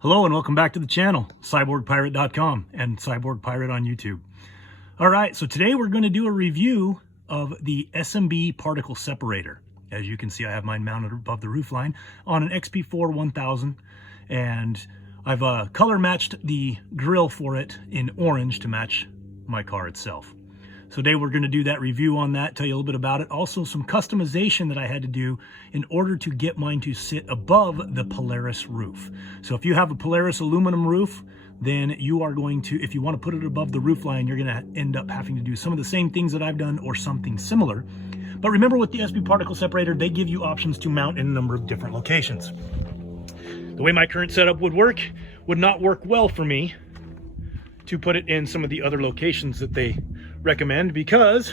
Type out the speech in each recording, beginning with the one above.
Hello and welcome back to the channel, cyborgpirate.com and Cyborg Pirate on YouTube. All right, so today we're going to do a review of the Smb Particle Separator. As you can see, I have mine mounted above the roofline on an XP4 1000, and I've color matched the grill for it in orange to match my car itself. So today we're going to do that review on that, tell you a little bit about it. Also some customization that I had to do in order to get mine to sit above the Polaris roof. So if you have a Polaris aluminum roof, then you are going to, if you want to put it above the roof line, you're going to end up having to do some of the same things that I've done or something similar. But remember, with the Smb Particle Separator, they give you options to mount in a number of different locations. The way my current setup would not work well for me to put it in some of the other locations that they recommend, because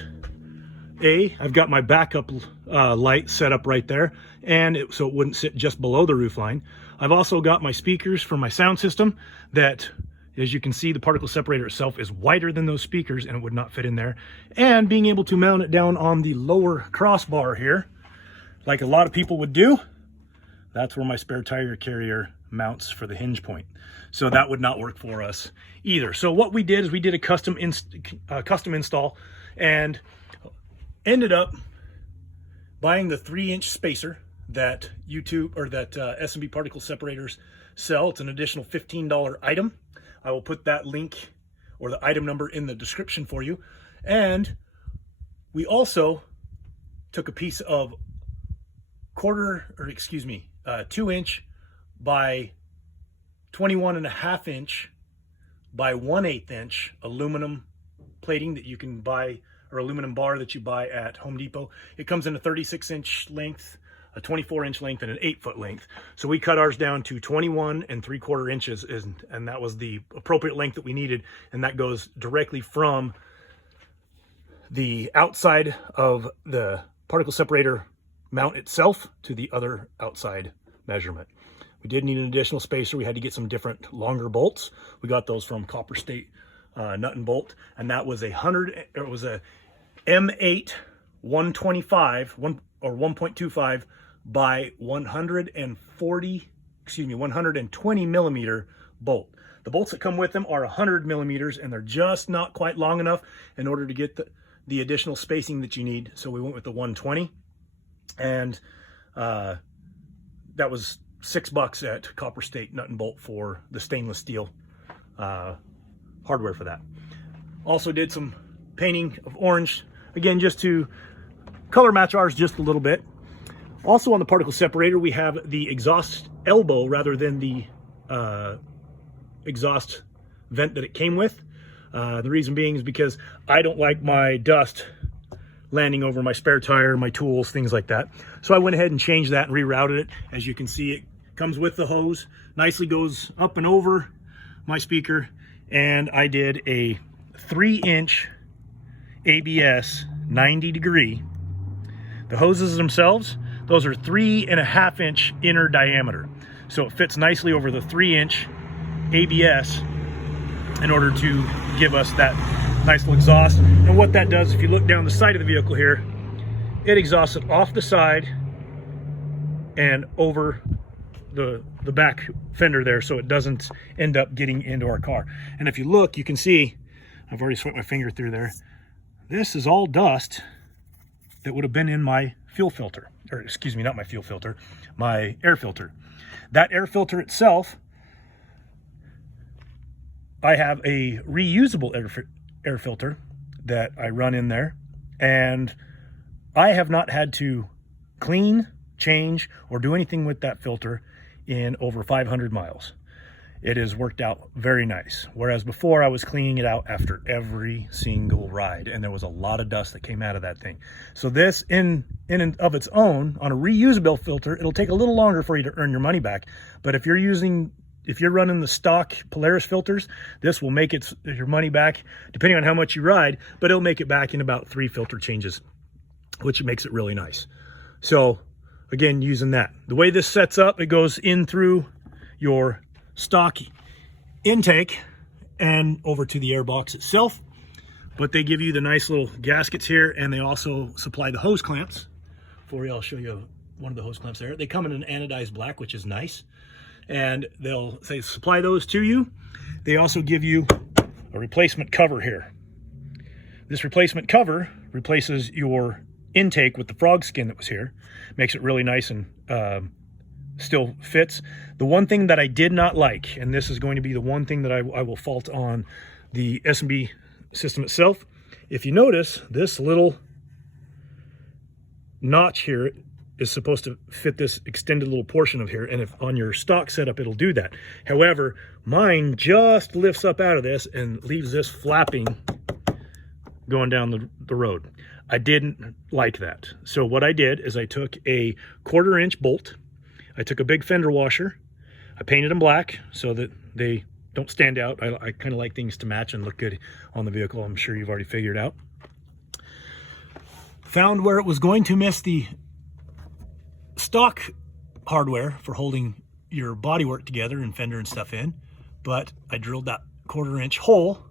I've got my backup light set up right there, and so it wouldn't sit just below the roof line. I've also got my speakers for my sound system that, as you can see, the particle separator itself is wider than those speakers and it would not fit in there. And being able to mount it down on the lower crossbar here, like a lot of people would do, that's where my spare tire carrier mounts for the hinge point. So that would not work for us either. So what we did is we did a custom install and ended up buying the 3-inch spacer that Smb Particle Separators sell. It's an additional $15 item. I will put that link or the item number in the description for you. And we also took a piece of 2-inch by 21.5-inch by 1/8 inch aluminum plating that you can buy, or aluminum bar that you buy at Home Depot. It comes in a 36-inch length, a 24-inch length, and an 8-foot length. So we cut ours down to 21 3/4 inches, and that was the appropriate length that we needed. And that goes directly from the outside of the particle separator mount itself to the other outside measurement. We did need an additional spacer. We had to get some different longer bolts. We got those from Copper State Nut and Bolt, and that was a M8 125 1.25 by 120 millimeter bolt. The bolts that come with them are 100 millimeters, and they're just not quite long enough in order to get the additional spacing that you need. So we went with the 120, and that was $6 at Copper State Nut and Bolt for the stainless steel hardware for that. Also did some painting of orange, again, just to color match ours just a little bit. Also on the particle separator, we have the exhaust elbow rather than the exhaust vent that it came with. The reason being is because I don't like my dust landing over my spare tire, my tools, things like that. So I went ahead and changed that and rerouted it. As you can see, it comes with the hose, nicely goes up and over my speaker, and I did a 3-inch ABS 90 degree. The hoses themselves, those are 3.5-inch inner diameter. So it fits nicely over the 3-inch ABS in order to give us that nice little exhaust. And what that does, if you look down the side of the vehicle here, it exhausts it off the side and over the back fender there, so it doesn't end up getting into our car. And if you look, you can see, I've already swept my finger through there. This is all dust that would have been in my fuel filter, or excuse me, not my fuel filter, my air filter. That air filter itself, I have a reusable air filter that I run in there, and I have not had to clean, change, or do anything with that filter in over 500 miles. It has worked out very nice. Whereas before, I was cleaning it out after every single ride, and there was a lot of dust that came out of that thing. So this, in and of its own, on a reusable filter, it'll take a little longer for you to earn your money back. But if you're running the stock Polaris filters, this will make your money back, depending on how much you ride, but it'll make it back in about 3 filter changes, which makes it really nice. So again, using that. The way this sets up, it goes in through your stock intake and over to the air box itself. But they give you the nice little gaskets here, and they also supply the hose clamps for you. I'll show you one of the hose clamps there. They come in an anodized black, which is nice. and they'll say supply those to you. They also give you a replacement cover here. This replacement cover replaces your intake with the frog skin that was here. Makes it really nice and still fits. The one thing that I did not like, and this is going to be the one thing that I will fault on the Smb system itself, if you notice, this little notch here is supposed to fit this extended little portion of here, and if on your stock setup it'll do that. However, mine just lifts up out of this and leaves this flapping going down the road. I didn't like that. So what I did is I took a 1/4 inch bolt, I took a big fender washer, I painted them black so that they don't stand out. I kind of like things to match and look good on the vehicle. I'm sure you've already figured out. Found where it was going to miss the stock hardware for holding your bodywork together and fender and stuff in, but I drilled that 1/4 inch hole,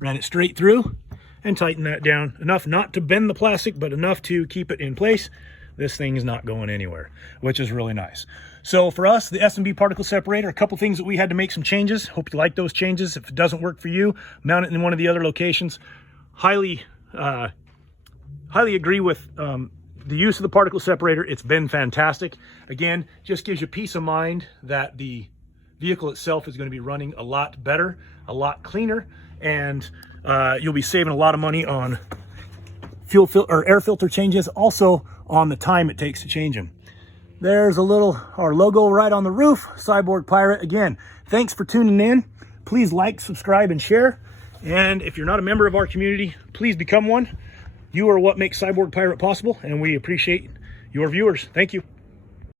ran it straight through, and tightened that down enough not to bend the plastic, but enough to keep it in place. This thing is not going anywhere, which is really nice. So for us, the Smb Particle Separator, a couple things that we had to make some changes. Hope you like those changes. If it doesn't work for you, mount it in one of the other locations. Highly agree with the use of the particle separator. It's been fantastic. Again, just gives you peace of mind that the vehicle itself is going to be running a lot better, a lot cleaner, and you'll be saving a lot of money on fuel or air filter changes, also on the time it takes to change them. There's our logo right on the roof, Cyborg Pirate. Again, thanks for tuning in. Please like, subscribe, and share. And if you're not a member of our community, please become one. You are what makes Cyborg Pirate possible, and we appreciate your viewers. Thank you.